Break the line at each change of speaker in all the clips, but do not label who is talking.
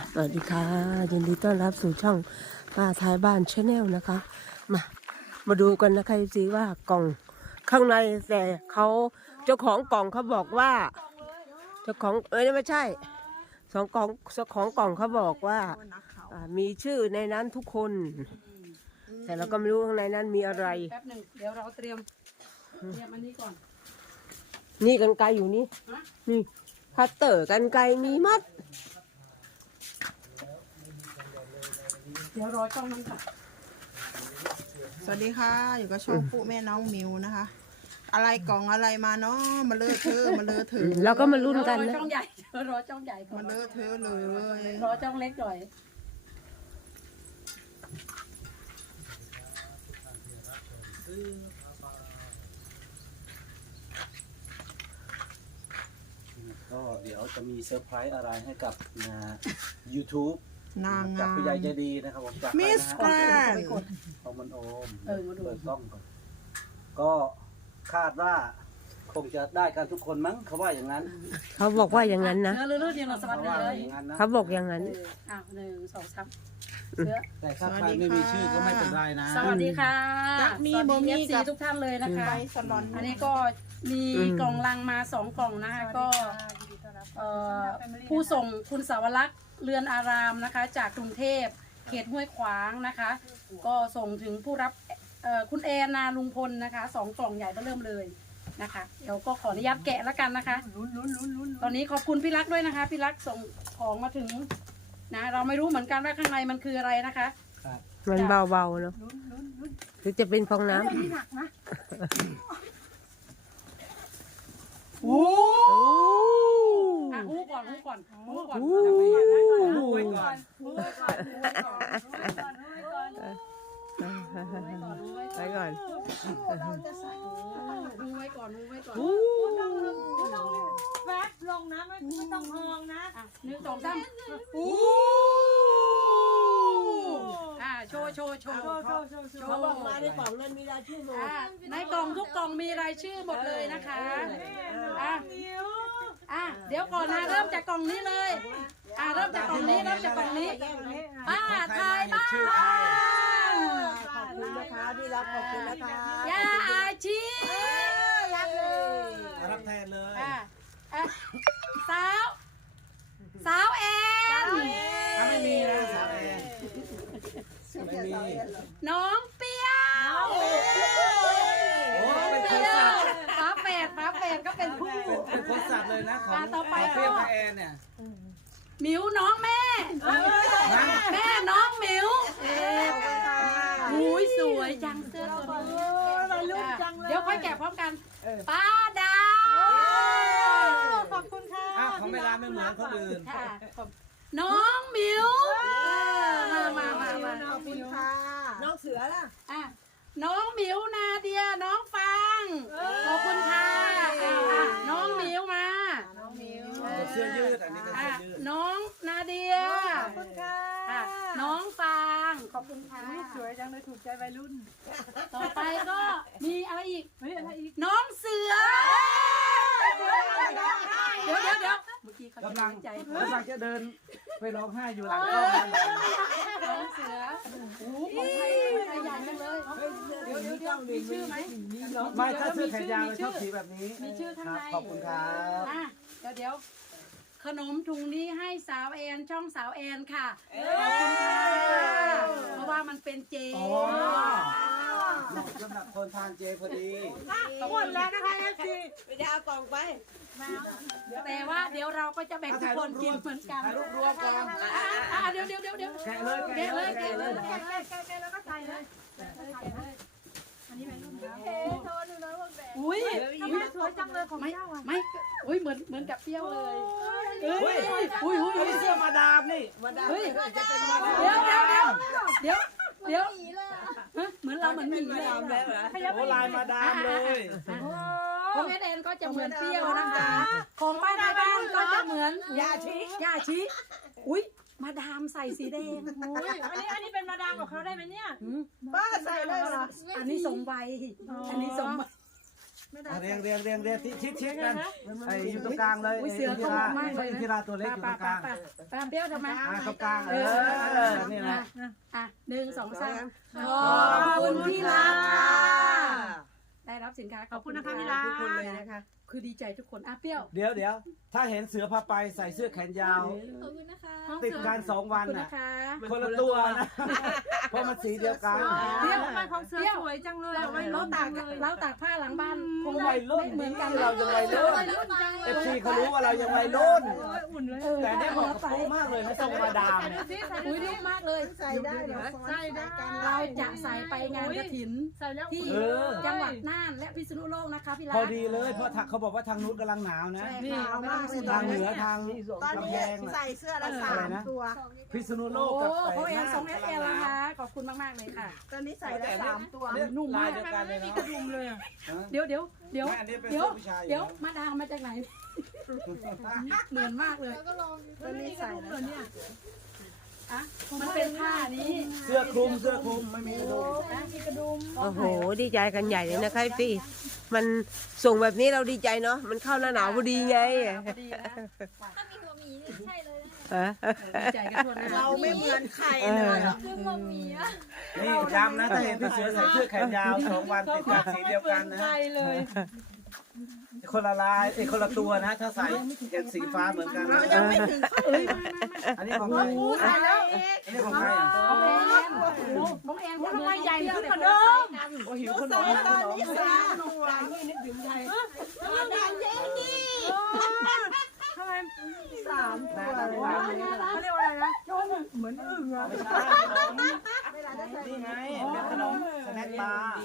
สวัสดีค่ะยินดีต้อนรับสู่ช่องป้าท้ายบ้านชาแนลนะคะมาดูกันนะคะสิว่ากล่องข้างในแต่เขาเจ้าของกล่องเขาบอกว่าเจ้าของไม่ใช่เจ้าของกล่องเขาบอกว่ามีชื่อในนั้นทุกคน แต่เราก็ไม่รู้ข้างในนั้นมีอะไร
แป๊บหนึ่งเดี๋ยวเราเตรียมอันนี้ก่อน
นี่กรรไกรอยู่นี่คัตเตอร์กรรไกรมีมัด
เดี๋ยวรอช่องนั้นค่ะ
สวัสดีค่ะอยู่กับช่องปุ๊แม่น้องมิวนะคะ อะไรกล่องอะไรมาเนาะมาเลอะเทอะมาเลอะเทอะ
เราก็มาลุ้นกัน
รอ
นะ
ช่องใหญ่รอช่องใหญ่ก่อ
มาน เลอะเทอะเลย
รอช่องเล็กหน่อย
ก็เดี๋ยวจะมีเซอร์ไพรส์อะไรให้กับYouTube
นาง
จาก
งาม
ผู้ใหญ่ใจดีนะครับผมจาก
มิสแกรนด์
ของมันโอม
มาดู
เปิดกล้องก่อนก็คาดว่าคงจะได้กันทุกคนมั้งเขาว่าอย่างนั้น
เขาบอกว่าอย่างนั้นนะ
เนื้อเลือดเดียวเราสวัส
เขา
ดี
ว่า
เลย
อย่างนั้นนะ
เขาบอกอย่างนั้น
อ้าว1 2 3เนื้อ
แต่ถ้าใครไม่มีชื่อก็ไม่เป็นไรนะ
สวัสดีค่ะ
จักมีบ่มี
FC
กับ
ทุกท่านเลยนะคะ
ไปสลอน
อันนี้ก็มีกล่องลังมา2กล่องนะคะก็ผู้ส่งคุณสาวรักษ์เรือนอารามนะคะ จากกรุงเทพเขตห้วยขวางนะคะ ก็ส่งถึงผู้รับคุณแอนนาลุงพลนะคะ2กล่องใหญ่ก็เริ่มเลยนะคะเดี๋ยวก็ขออนุญาตแกะแล้วกันนะคะตอนนี้ขอบคุณพี่รักด้วยนะคะพี่รักส่งของมาถึงนะเราไม่รู้เหมือนกันว่าข้างในมันคืออะไรนะคะ
มันเบาๆเนาะหรือจะเป็นฟองน้ำ
โอ้
โอ้
หูก่อนหูก่อนหูก่อน
โห
หูก่อนหูก่อน
ไปก่อน
หูไว้ก่อนหูไว้ก่อน
แวบลงนะไม่ต้องมองนะ
1 2 3โชว์
เขาบอกมาในกล่องนั้นมีรายชื่อหมด
ในกล่องทุกกล่องมีรายชื่อหมดเลยนะคะเดี๋ยวก่อนนะเริ่มจากกล่องนี้เลยเริ่มจากกล่องนี้ป้าทายบ้าน
ขอบคุณนะคะที่รับขอบคุณนะคะ
ยาอาชี
รักเลย
รับแทนเลย
สาวแอน
ถ้าไม่มีนะสาวแอนไม่มี
น้องเปียว
โอ้เป็นคนสัตว์
ฝาแฝดก็เป็นผู้
เป็นคนสัตว์เลยนะของ
ต่อไป
เปรี้ยวกับแอนเนี่ย
หมิวน้องแม่แม่น้องหมิวหูยสวยจังเสื้อตัวนี้เดี๋ยวค่อยแกะพร้อมกันป้าดาว
ขอบคุณค่ะ
อ้าวของเวลาไม่เหมือนคนอื่น
ค่ะน้องหมิวมา
ขอบคุณค่ะ
น้องเสือล่ะ
น้องหมิวนาเดียน้องฟังขอบคุณค่ะน้องหมิวมาน้องหมิว
เสื้อยืดอันนี้ก็เสื้อยืด
น้องนาเดีย
ขอบคุณค่ะ
น้องฟางขอบคุณค่ะ
สวยจังเลยถูกใจวัยรุ่น
ต่อไปก็มีอะไรอีก
เฮ้ยอะไรอีก
น้องเสือเดี๋ยวเมื่อกี้เขา
กำลัง
ใจ
จะเดินไปร้องไห้อยู่หลังกล้อง
น้องเสือโอ้ของใครใหญ่จังเลยเดี๋ยวมีชื่อไหม
ไม่ถ้าเสื้อแขนยาวเราชอบสีแบบนี้
มีชื่อข้างใน
ขอบคุณครับ
เดี๋ยวขนมถุงนี้ให้สาวแอนช่องสาวแอนค่ะขอบคุณค่ะเพราะว่ามันเป็นเจ
เหมาะสำหรับคนทานเจพอดี
หมดแล้วนะคะเอฟซี
ไปเอากล่องไป
แต่ว่าเดี๋ยวเราก็จะแบ่งทุกคนกินเหมือนกัน
ถ่ายรูปรวมกัน
เดี๋ยว
แกะเลย
แกะเลย
แกะแล้วก็ใส่เลยโชว์ดูนะว่าแบก
อุ้ย
ทำไมสวยจังเลยของ
ไม่
เจ้าอ่ะ
ไม่อุ้ยเหมือนกับเปรี้ยวเลย
อุ้ยเสื้อมาดามนี่
เฮ้ย
จะเป็นมา
เดี๋ยวเหมือนเราเหมือนหมีเลย
โอ้ลายมาดามเลย
ของแม่แดนก็จะเหมือนเปรี้ยวนะคะของป้าในบ้านก็จะเหมือนยาชีอุ้ยมาดามใส่สีแดง
อันนี้เป็นมาดามกับเขาได้ไหมเนี่ย
ป้าใส่เลยเหรอ
อันนี้สมวัยอันนี้สมวัย
เรียงชิดกันไอ้อยู่ตรงกลางเลย
อุ้ยเสือเขาหล่อมากเลย
อินทิราตัวเล็กอยู่ตรงกลาง
ปามเปรี้ยวทำไม
ตรงกลางนี่นะ
อ่ะ1 2 3ขอบคุณพี่รักค่ะได้รับสินค้าขอบคุณนะคะพี่รัก
ทุกคนเลยนะคะ
คือดีใจทุกคนอ่ะเปรี้ยว
เดี๋ยวถ้าเห็นเสือพาไปใส่เสื้อแขนยาว
ขอบคุณนะคะ
ติดกัน2 วัน
ขอบคุณ
น่ะ
นะคะ
คนละตัวนะเพราะมันสีเดียวกัน
เปรี้ยว
ทำไมของเสือสวยจังเลย
เราตากผ้าหลังบ้านคง
วัยรุ่น
เหมือนกัน
เรายังวัยรุ่น เอฟซีเขารู้ว่าเรายังวัยรุ่น
อุ่นเลย
แต่เนี่ยบอกกับโป๊มากเลยนะทรงมาดามเนี่ย
อุ้ยดีมากเลย
ใส่ได้เหรอใส่ได้
เราจะใส่ไปงานกฐิน
ใส่แล้ว
ที่
เออ
จังหวัดน่านและพิษณุโลกนะคะพี่รัก
พอดีเลยเพราะเขาบอกว่าทางนู้นกำลังหนาวนะ
นี่
หนาวมากเลย
ทางเหนือทาง
ตอน
ลำ
นี้
แพง
ใส่เสื้อละ3 ตัว
พิษณุโล
โอ้
กกับ
โหเอ็น
น่าน
2 SL นะคะขอบคุณมากๆเลยค่ะ
ตอนนี้ใส่ละ3 ตัว
นุ่มมาก
เดียวกันเลยเนาะ
ดุมเลยอ่ะ
เดี๋ยว
แม่อันนี้เป็นเสื้อผู้ชายอยู่
เดี๋ยวมาดามมาจากไหน เหมือนมากเลย
ตอนนี้ใส่ละ
อ่ะมันเป็นผ้านี้
เสื้อคลุมไม่มีกระดุม
นะมีกระดุม
โอ้โห ดีใจกันใหญ่เลยนะคะพี่มันส่งแบบนี้เราดีใจเนาะมันเข้าหน้าหนาวพอดีไง
พอดีนะ
ถ้ามีหัวหมีนี่ใช่เลยนะ
ฮะ
ดีใจกันทั่วหน้า
เราไม่เหมือนใครเลยอะ
คือหัวหมีอะ
นี่จำนะถ้าเห็นพี่เสือใส่เสื้อแขนยาว2 วันติดกันสีเดียวกันนะ
เลย
คนละลายคนละตัวนะ ถ้าใส่เห็นสีฟ้าเหมือนกัน
เรายังไม่ถึง
อันนี้ของใคร
ใส่แล้ว
อันนี้ของใครอ่ะ
น้องแอนน้องแอนทำไมใหญ่ขึ้นกว่าเดิม
โอ้หิวขน
ใส่
ม
ตอนนี้ใส่
นึกถึงไทย
แล้วนานเย็นดี3 ตัวเลย
เขาเรียกว่าอะไรนะชมเหมือนอึ่งอะ
นี่ไงเป็นขนมสแน็คบาร์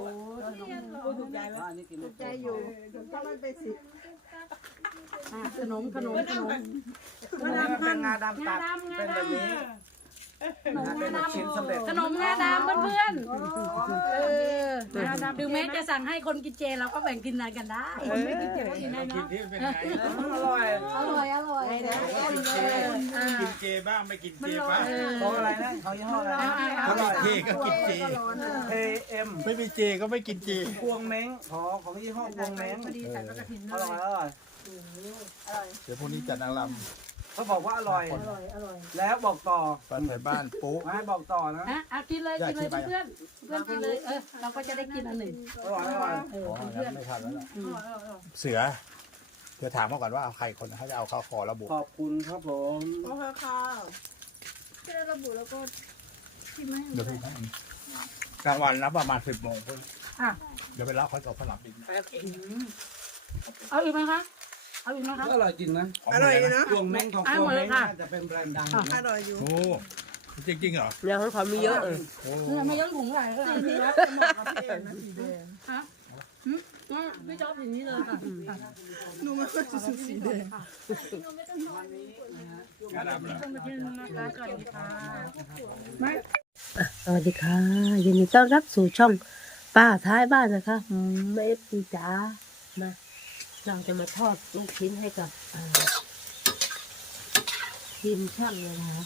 อันนี้กิน
ใจอยู่ถ้ามันเป็นสี
ขนม
อันนี้มันเป็นงาดำตัดเป็นแบบนี้เป็นชิ้นสำเร็จ
ขนมงาดำเพื่อนๆงาดำถึงแม้จะสั่งให้คนกินเจเราก็แบ่งกินอะไรกันได้คนไม่กินเจก็กินได้เนาะ
อร่อย
อร่อยนะ
กินเจบ้างไม่กินเจบ้าง
ของอะไรนะของยี่ห้ออะไรนะอ
ถ้า
ร่
มี
อย
เจก็กินเจ
AM
ไม่มีเจก็ไม่กินเจ
พวงเม้งของยี่ห้อพวงเม้งอร่อย
เดี๋ยวพรุ่งนี้จัดนางร
เขาบอกว่าอร่อย แล้วบอกต่อ
ำบ้านไหนบ้านปุ๊
มาให้บอกต่อนะ
เอากินเลยเพื่อนกินเลยเราก็จะได้กินอันหนึ่ง
อร่อยอร่อย
ไม่ทันแล้วล่ะเสือเดี๋ยวถามเขาก่อนว่าเอาใครคนเขาจะเอาเข้าคอระบุ
ขอบคุณครับผม
โอเคค่ะ
เดี๋ยวพี่ให้กลางวันนะประมาณ10 โมงเพื่อนเดี๋ยวไปรับเขาจะเอาสลับอีก
เอาอีกไหมคะเอาอีกไหมคะ
อร่อยจริงนะ
อร่อยนะ
พวงเม้งของพวงเม้งน่าจะเป็นแบรนด์ดัง
อร่อยอยู่
โอ้จริงๆเหรอ
เนี่ยของเขามีเยอะ
โอ้
เนี่ยไม่ย้อนถุงไหลเลย
สีรับเป็นหมวกกับพี่เองนะสีแดง
ไม่ชอบอย่างนี้เลยค่ะ
หนูไม่ค่อยจะซื้อสีแดง
กระดำเหรอ
สวัสดีค่ะยินดีต้อนรับสู่ช่องป้าท้ายบ้านนะคะเอฟซีจ๋ามาเราจะมาทอดลูกชิ้นให้กับทีมช่างเลยนะคะ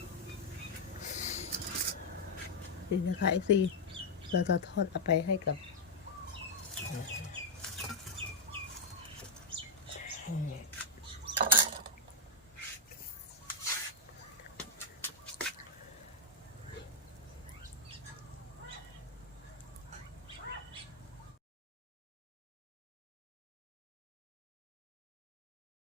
นี่นะคะไอซีเราจะทอดเอาไปให้กับ